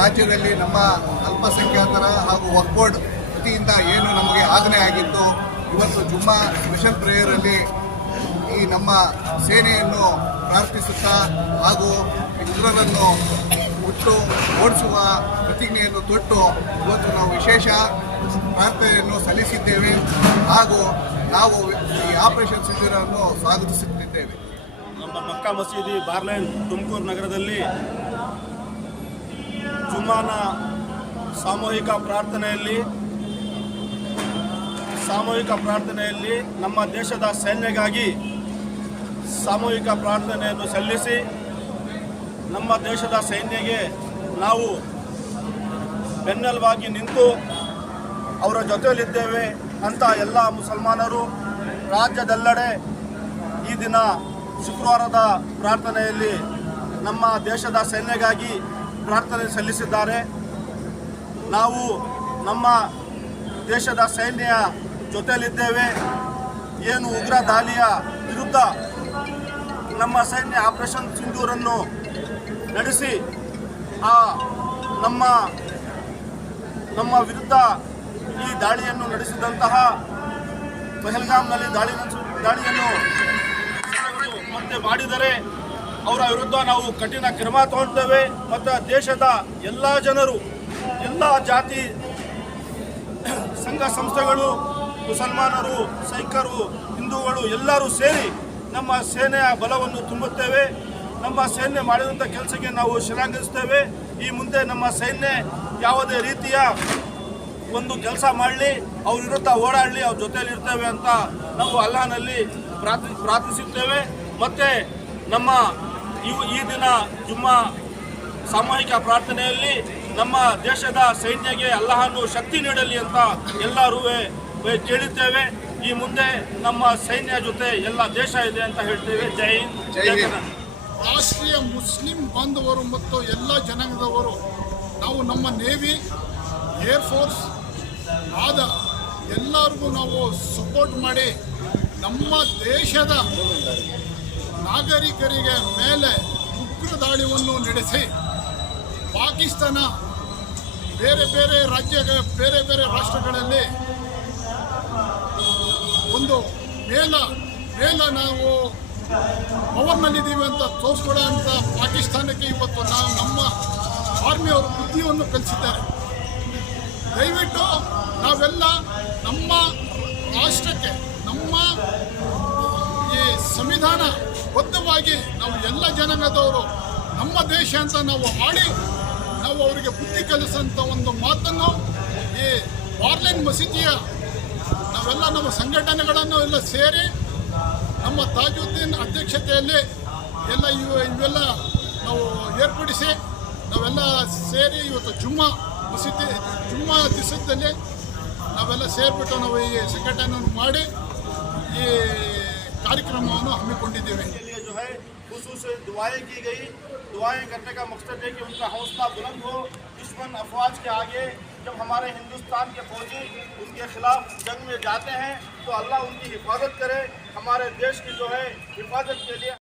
ರಾಜ್ಯದಲ್ಲಿ ನಮ್ಮ ಅಲ್ಪಸಂಖ್ಯಾತರ ಹಾಗೂ ವಕ್ಬೋರ್ಡ್ ವತಿಯಿಂದ ಏನು ನಮಗೆ ಆಜ್ಞೆ ಆಗಿತ್ತು, ಇವತ್ತು ಜುಮ್ಮಾ ಸ್ಪೆಷಲ್ ಪ್ರೇಯರಲ್ಲಿ ಈ ನಮ್ಮ ಸೇನೆಯನ್ನು ಪ್ರಾರ್ಥಿಸುತ್ತಾ ಹಾಗೂ ಇತರರನ್ನು ಹುಟ್ಟು ಓಡಿಸುವ ಪ್ರತಿಜ್ಞೆಯನ್ನು ತೊಟ್ಟು ಇವತ್ತು ನಾವು ವಿಶೇಷ ಪ್ರಾರ್ಥನೆಯನ್ನು ಸಲ್ಲಿಸಿದ್ದೇವೆ ಹಾಗೂ ನಾವು ಈ ಆಪರೇಷನ್ ಸಿಂಧೂರನ್ನು ಸ್ವಾಗತಿಸುತ್ತಿದ್ದೇವೆ. ನಮ್ಮ ಮಕ್ಕಾ ಮಸೀದಿ ಬಾರ್ಲೈನ್ ತುಮಕೂರು ನಗರದಲ್ಲಿ ಜುಮಾನ ಸಾಮೂಹಿಕ ಪ್ರಾರ್ಥನೆಯಲ್ಲಿ ಸಾಮೂಹಿಕ ಪ್ರಾರ್ಥನೆಯಲ್ಲಿ ನಮ್ಮ ದೇಶದ ಸೈನ್ಯಗಾಗಿ ಸಾಮೂಹಿಕ ಪ್ರಾರ್ಥನೆಯನ್ನು ಸಲ್ಲಿಸಿ, ನಮ್ಮ ದೇಶದ ಸೈನ್ಯಗೆ ನಾವು ಬೆನ್ನೆಲುವಾಗಿ ನಿಂತು ಅವರ ಜೊತೆಯಲ್ಲಿದ್ದೇವೆ ಅಂತ ಎಲ್ಲ ಮುಸಲ್ಮಾನರು ರಾಜ್ಯದೆಲ್ಲೆಡೆ ಈ ದಿನ ಶುಕ್ರವಾರದ ಪ್ರಾರ್ಥನೆಯಲ್ಲಿ ನಮ್ಮ ದೇಶದ ಸೈನ್ಯಗಾಗಿ ಪ್ರಾರ್ಥನೆ ಸಲ್ಲಿಸಿದ್ದಾರೆ. ನಾವು ನಮ್ಮ ದೇಶದ ಸೈನ್ಯ ಜೊತೆಯಲ್ಲಿದ್ದೇವೆ. ಏನು ಉಗ್ರ ದಾಳಿಯ ವಿರುದ್ಧ ನಮ್ಮ ಸೈನ್ಯ ಆಪರೇಷನ್ ಸಿಂಧೂರನ್ನು ನಡೆಸಿ, ಆ ನಮ್ಮ ನಮ್ಮ ವಿರುದ್ಧ ಈ ದಾಳಿಯನ್ನು ನಡೆಸಿದಂತಹ ಪಹಲ್ಗಾಮ್ನಲ್ಲಿ ದಾಳಿ ದಾಳಿಯನ್ನು ಮತ್ತೆ ಮಾಡಿದರೆ ಅವರ ವಿರುದ್ಧ ನಾವು ಕಠಿಣ ಕ್ರಮ ತಗೊಳ್ತೇವೆ ಮತ್ತು ದೇಶದ ಎಲ್ಲ ಜನರು, ಎಲ್ಲ ಜಾತಿ, ಸಂಘ ಸಂಸ್ಥೆಗಳು, ಮುಸಲ್ಮಾನರು ಸೈಖರು ಹಿಂದೂಗಳು ಎಲ್ಲರೂ ಸೇರಿ ನಮ್ಮ ಸೇನೆಯ ಬಲವನ್ನು ತುಂಬುತ್ತೇವೆ. ನಮ್ಮ ಸೈನ್ಯ ಮಾಡಿದಂಥ ಕೆಲಸಕ್ಕೆ ನಾವು ಶ್ಲಾಘಿಸ್ತೇವೆ ಈ ಮುಂದೆ ನಮ್ಮ ಸೈನ್ಯ ಯಾವುದೇ ರೀತಿಯ ಒಂದು ಕೆಲಸ ಮಾಡಲಿ, ಅವ್ರ ವಿರುದ್ಧ ಓಡಾಡಲಿ ಅವ್ರ ಜೊತೆಯಲ್ಲಿ ಇರ್ತೇವೆ ಅಂತ ನಾವು ಅಲ್ಲಾನಲ್ಲಿ ಪ್ರಾರ್ಥಿ, ಪ್ರಾರ್ಥಿಸುತ್ತೇವೆ. ಮತ್ತು ನಮ್ಮ ಇವು ಈ ದಿನ ಜುಮ್ಮಾ ಸಾಮೂಹಿಕ ಪ್ರಾರ್ಥನೆಯಲ್ಲಿ ನಮ್ಮ ದೇಶದ ಸೈನ್ಯಗೆ ಅಲ್ಲಹನ್ನು ಶಕ್ತಿ ನೀಡಲಿ ಅಂತ ಎಲ್ಲರೂ ಕೇಳುತ್ತೇವೆ ಈ ಮುಂದೆ ನಮ್ಮ ಸೈನ್ಯ ಜೊತೆ ಎಲ್ಲ ದೇಶ ಇದೆ ಅಂತ ಹೇಳ್ತೇವೆ. ಜೈ ಹಿಂದ್. ಜೈ. ರಾಷ್ಟ್ರೀಯ ಮುಸ್ಲಿಂ ಬಾಂಧವರು ಮತ್ತು ಎಲ್ಲ ಜನಾಂಗದವರು ನಾವು ನಮ್ಮ ನೇವಿ ಏರ್ಫೋರ್ಸ್ ಆದ ಎಲ್ಲರಿಗೂ ನಾವು ಸಪೋರ್ಟ್ ಮಾಡಿ ನಮ್ಮ ದೇಶದ ನಾಗರಿಕರಿಗೆ ಮೇಲೆ ಉಗ್ರ ದಾಳಿಯನ್ನು ನಡೆಸಿ ಪಾಕಿಸ್ತಾನ ಬೇರೆ ಬೇರೆ ರಾಜ್ಯ ಬೇರೆ ಬೇರೆ ರಾಷ್ಟ್ರಗಳಲ್ಲಿ ಒಂದು ಮೇಲ ಮೇಲ ನಾವು ಪವರ್ನಲ್ಲಿದ್ದೀವಿ ಅಂತ ತೋರಿಸ್ಕೊಳ್ಳೋ ಅಂತ ಪಾಕಿಸ್ತಾನಕ್ಕೆ ಇವತ್ತು ನಾವು ನಮ್ಮ ಆರ್ಮಿಯವರು ಬುದ್ಧಿಯನ್ನು ಕಲಿಸಿದ್ದಾರೆ. ದಯವಿಟ್ಟು ನಾವೆಲ್ಲ ನಮ್ಮ ರಾಷ್ಟ್ರಕ್ಕೆ, ನಮ್ಮ ಸಂವಿಧಾನ ಬದ್ಧವಾಗಿ ನಾವು ಎಲ್ಲ ಜನಾಂಗದವರು ನಮ್ಮ ದೇಶ ಅಂತ ನಾವು ಆಡಿ ನಾವು ಅವರಿಗೆ ಬುದ್ಧಿ ಕಲಿಸುವಂಥ ಒಂದು ಮಾತನ್ನು ಈ ಬಾರ್ಲೆನ್ ಮಸೀದಿಯ ನಾವೆಲ್ಲ ನಮ್ಮ ಸಂಘಟನೆಗಳನ್ನು ಎಲ್ಲ ಸೇರಿ ನಮ್ಮ ತಾಜುದ್ದೀನ್ ಅಧ್ಯಕ್ಷತೆಯಲ್ಲಿ ಎಲ್ಲ ಇವು ಇವೆಲ್ಲ ನಾವು ಏರ್ಪಡಿಸಿ ನಾವೆಲ್ಲ ಸೇರಿ ಇವತ್ತು ಜುಮ್ಮಾ ಮಸೀದಿ, ಜುಮ್ಮಾ ದಿವಸದಲ್ಲಿ ನಾವೆಲ್ಲ ಸೇರಿಬಿಟ್ಟು ನಾವು ಈ ಸಂಘಟನೆಯನ್ನು ಮಾಡಿ ಈ ಕಾರ್ಯಕ್ರಮವನ್ನು ಹಮ್ಮಿಕೊಂಡಿದ್ದೇವೆ के लिए जो है खसूस दुआएं की गई दुआएं करने का मकसद है कि उनका हौसला बुलंद हो दुश्मन अफवाज के आगे जब हमारे हिंदुस्तान के फौजी उनके खिलाफ जंग में जाते हैं तो अल्लाह उनकी हिफाजत करे हमारे देश की जो है हिफाजत के लिए